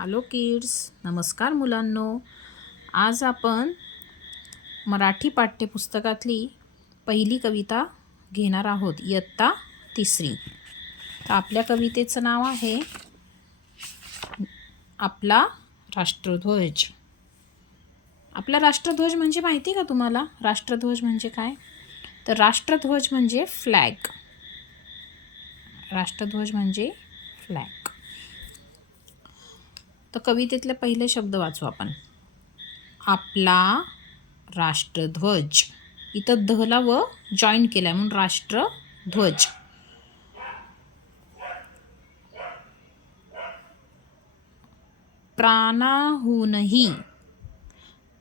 Hello kids, नमस्कार मुलांनो. आज आपण मराठी पाठ्यपुस्तकातली पहिली कविता घेणार आहोत, इयत्ता तिसरी. तर आपल्या कवितेचं नाव आहे आपला राष्ट्रध्वज. आपला राष्ट्रध्वज म्हणजे माहिती का तुम्हाला? राष्ट्रध्वज म्हणजे काय? तर राष्ट्रध्वज म्हणजे फ्लॅग. राष्ट्रध्वज म्हणजे फ्लॅग. तर कवितेतले पहिले शब्द वाचू आपण. आपला राष्ट्रध्वज. इथं धला व जॉईन केलाय म्हणून राष्ट्रध्वज. प्राणाहूनही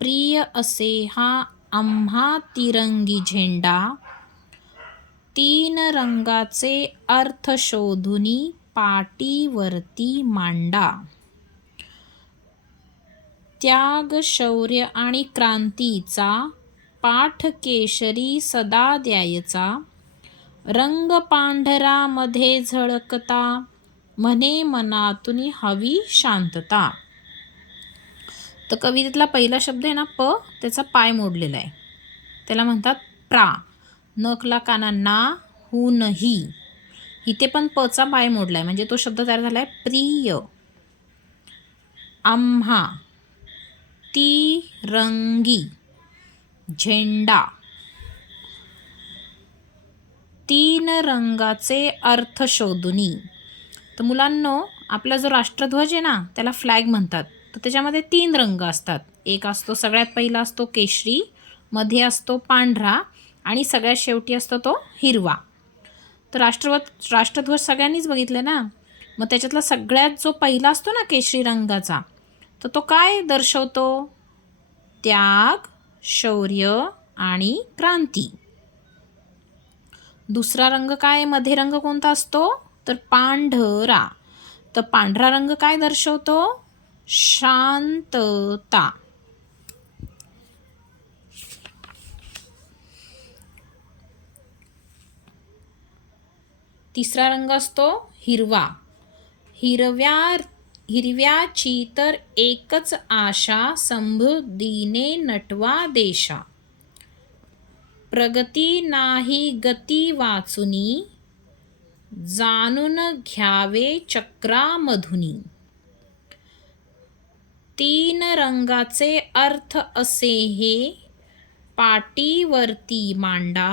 प्रिय असे हा आम्हा तिरंगी झेंडा, तीन रंगाचे अर्थ शोधुनी पाटीवरती मांडा. त्याग, शौर्य आणि क्रांतीचा पाठ केशरी सदा द्यायचा, रंग पांढरा मध्ये झळकता, म्हणे मनातून हवी शांतता. तर कवितेतला पहिला शब्द आहे ना प, त्याचा पाय मोडलेला आहे, त्याला म्हणतात प्रा. नकला काना ना, हूनही. इथे पण पचा पाय मोडलाय म्हणजे तो शब्द तयार झालाय प्रिय. आम्हा तिरंगी झेंडा, तीन रंगाचे अर्थ शोधुनी. तर मुलांनो, आपला जो राष्ट्रध्वज आहे ना त्याला फ्लॅग म्हणतात. तर त्याच्यामध्ये तीन रंग असतात. एक असतो, सगळ्यात पहिला असतो केशरी, मध्ये असतो पांढरा आणि सगळ्यात शेवटी असतो तो हिरवा. तर राष्ट्रध्वज सगळ्यांनीच बघितलं ना. मग त्याच्यातला सगळ्यात जो पहिला असतो ना केशरी रंगाचा, तर तो काय दर्शवतो? त्याग, शौर्य आणि क्रांती. दुसरा रंग काय? मध्ये रंग कोणता असतो? तर पांढरा. तर पांढरा रंग काय दर्शवतो? शांतता. तिसरा रंग असतो हिरवा. हिरव्याची तर एकच आशा, समृद्धीने नटवा देशा. प्रगती नाही गती वाचुनी, जाणून घ्यावे चक्रामधुनी. तीन रंगाचे अर्थ असे हे, पाटीवरती मांडा.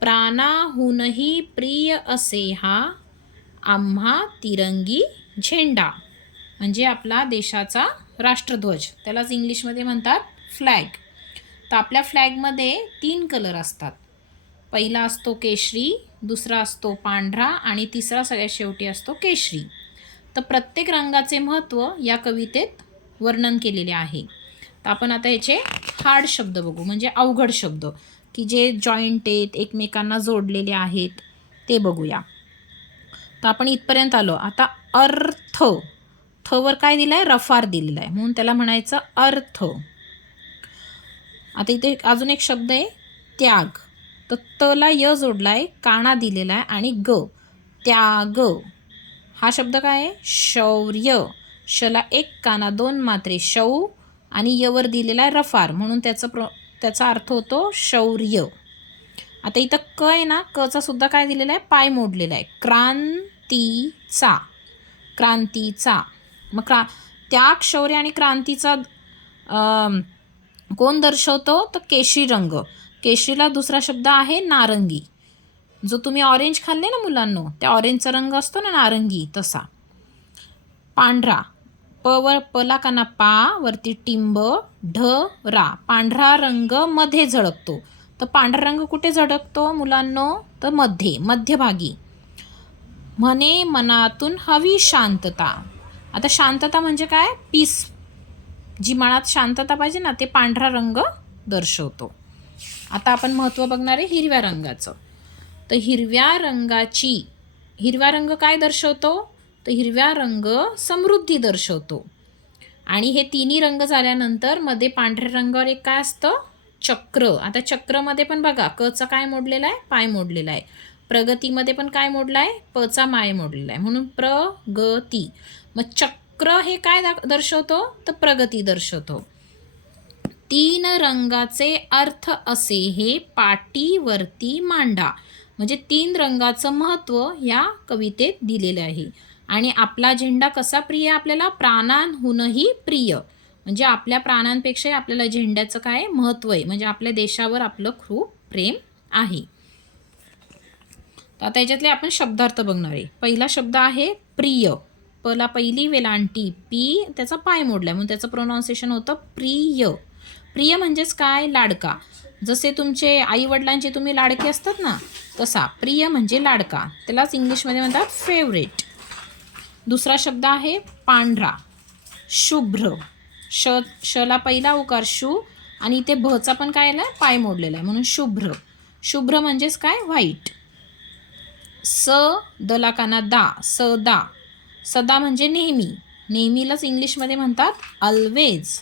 प्राणाहूनही प्रिय असे हा आम्हा तिरंगी झेंडा. म्हणजे आपला देशाचा राष्ट्रध्वज, त्यालाच इंग्लिशमध्ये म्हणतात फ्लॅग. तर आपल्या फ्लॅगमध्ये तीन कलर असतात. पहिला असतो केशरी, दुसरा असतो पांढरा आणि तिसरा सगळ्यात शेवटी असतो केशरी. तर प्रत्येक रंगाचे महत्त्व या कवितेत वर्णन केलेले आहे. तर आपण आता याचे हार्ड शब्द बघू, म्हणजे अवघड शब्द की जे जॉईंट आहेत, एकमेकांना जोडलेले आहेत, ते बघूया. तर आपण इथपर्यंत आलो. आता अर्थ. थवर काय दिलं आहे? रफार दिलेला आहे, म्हणून त्याला म्हणायचं अर्थ. आता इथे अजून एक शब्द आहे त्याग. तर तला य जोडला आहे, काना दिलेला आहे आणि ग, त्याग. हा शब्द काय आहे? शौर्य. शला एक काना दोन मात्रे, शौ, आणि यवर दिलेला आहे रफार, म्हणून त्याचा अर्थ होतो शौर्य. आता इथं क आहे ना, कचा सुद्धा काय दिलेला आहे? पाय मोडलेला आहे. क्रांतीचा. क्रांतीचा. मग त्याग, शौर्य आणि क्रांतीचा कोण दर्शवतो? तर केशरी रंग. केशरीला दुसरा शब्द आहे नारंगी. जो तुम्ही ऑरेंज खाल्ले ना मुलांनो, त्या ऑरेंजचा रंग असतो ना नारंगी, तसा. पांढरा. पला काना पा, वरती टिंब, ढ रा. पांढरा रंग मध्ये झळकतो. तर पांढरा रंग कुठे झळकतो मुलांनो? तर मध्यभागी. म्हणे मनातून हवी शांतता. आता शांतता म्हणजे काय? पीस. जी मनात शांतता पाहिजे ना, ते पांढरा रंग दर्शवतो. आता आपण महत्त्व बघणार आहे हिरव्या रंगाचं. तर हिरव्या रंग काय दर्शवतो? तर हिरव्या रंग समृद्धी दर्शवतो. आणि हे तिन्ही रंग झाल्यानंतर मध्ये पांढऱ्या रंगावर एक काय असतं? चक्र. आता चक्रमध्ये पण बघा, कचा काय मोडलेला आहे? पाय मोडलेला आहे. प्रगतीमध्ये पण काय मोडला आहे? पचा माय मोडलेला आहे, म्हणून प्रगती. मग चक्र हे काय दर्शवतो? तर प्रगती दर्शवतो. 3 रंगाचे अर्थ असे हे पाटीवरती मांडा. म्हणजे 3 रंगाचं महत्त्व या कवितेत दिलेलं आहे. आणि आपला झेंडा कसा प्रिय आपल्याला? प्राणांहूनही प्रिय. म्हणजे आपल्या प्राणांपेक्षाही आपल्याला झेंड्याचं काय महत्त्व आहे. म्हणजे आपल्या देशावर आपलं खूप प्रेम आहे. तर आता याच्यातले आपण शब्दार्थ बघणार आहे. पहिला शब्द आहे प्रिय. पहिली वेलांटी पी, त्याचा पाय मोडलाय म्हणून त्याचं प्रोनाउन्सिएशन होतं प्रिय. प्रिय म्हणजेच काय? लाडका. जसे तुमचे आईवडिलांचे तुम्ही लाडके असतात ना, तसा प्रिय म्हणजे लाडका. त्यालाच इंग्लिशमध्ये म्हणतात फेवरेट. दुसरा शब्द आहे पांढरा. शुभ्र. शला पहिला उकार शू आणि इथे भचा पण काय आलाय? पाय मोडलेला आहे म्हणून शुभ्र. शुभ्र म्हणजेच काय? व्हाईट. दला काना दा, सदा. सदा म्हणजे नेहमी. नेहमीलाच इंग्लिशमध्ये म्हणतात ऑलवेज.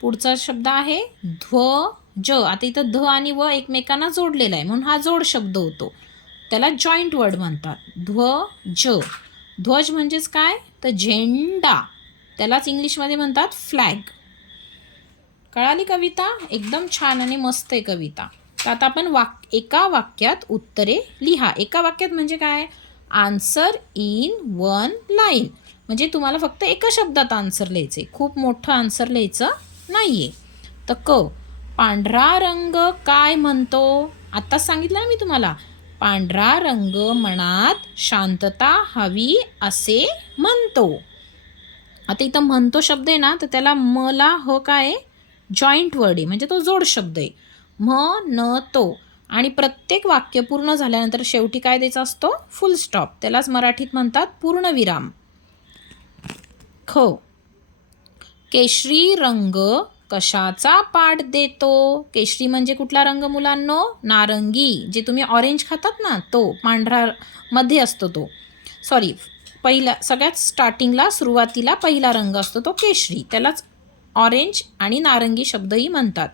पुढचा शब्द आहे ध्वज. आता इथं ध आणि व एकमेकांना जोडलेला आहे म्हणून हा जोड शब्द होतो. त्याला जॉईंट वर्ड म्हणतात. ध्वज. ध्वज म्हणजेच काय? तर झेंडा. त्यालाच इंग्लिशमध्ये म्हणतात फ्लॅग. कळाली कविता? एकदम छान आणि मस्त आहे कविता. तर आता आपण एका वाक्यात उत्तरे लिहा. एका वाक्यात म्हणजे काय? Answer in 1 line. म्हणजे तुम्हाला फक्त एका शब्दात आन्सर लिहायचे, खूप मोठं आन्सर लिहायचं नाहीये. तर पांढरा रंग काय म्हणतो? आत्ताच सांगितलं ना मी तुम्हाला. पांढरा रंग मनात शांतता हवी असे म्हणतो. आता इथं म्हणतो शब्द आहे ना, तर त्याला मला ह काय आहे? जॉईंट वर्ड आहे म्हणजे तो जोड शब्द आहे. म्हणतो. आणि प्रत्येक वाक्य पूर्ण झाल्यानंतर शेवटी काय द्यायचा असतो? फुल स्टॉप. त्यालाच मराठीत म्हणतात पूर्णविराम. केशरी रंग कशाचा पाठ देतो? केशरी म्हणजे कुठला रंग मुलांनो? नारंगी. जे तुम्ही ऑरेंज खातात ना, तो पांढरा मध्ये असतो तो. सगळ्यात स्टार्टिंगला सुरुवातीला पहिला रंग असतो तो केशरी. त्यालाच ऑरेंज आणि नारंगी शब्दही म्हणतात.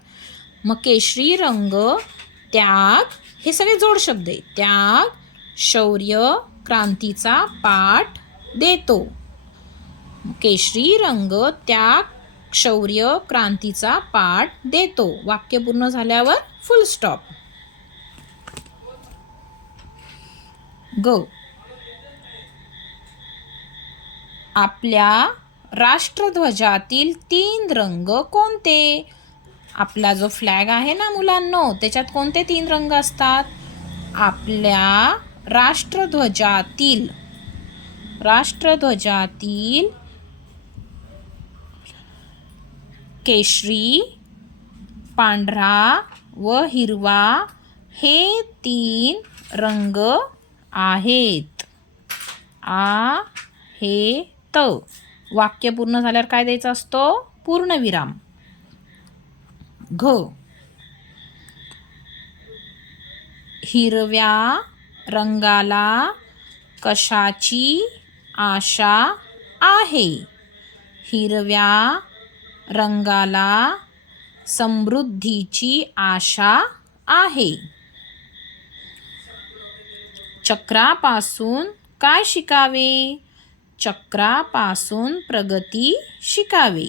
मग केशरी रंग त्याग, हे सगळे जोड शब्द आहे. त्याग, शौर्य, क्रांतीचा पाठ देतो. केशरी रंग त्याग, शौर्य, क्रांतीचा पाठ देतो. वाक्य पूर्ण झाल्यावर फुल स्टॉप. आपल्या राष्ट्रध्वजातील 3 रंग कोणते? आपला जो फ्लॅग आहे ना मुलांनो, त्याच्यात कोणते 3 रंग असतात? आपल्या राष्ट्रध्वजातील केशरी, पांढरा व हिरवा हे 3 रंग आहेत. वाक्य पूर्ण झाल्यावर काय द्यायचा असतो? पूर्णविराम. हिरव्या रंगाला कशाची आशा आहे? हिरव्या रंगाला समृद्धीची आशा आहे. चक्रापासून काय शिकावे? चक्रापासून प्रगती शिकावी.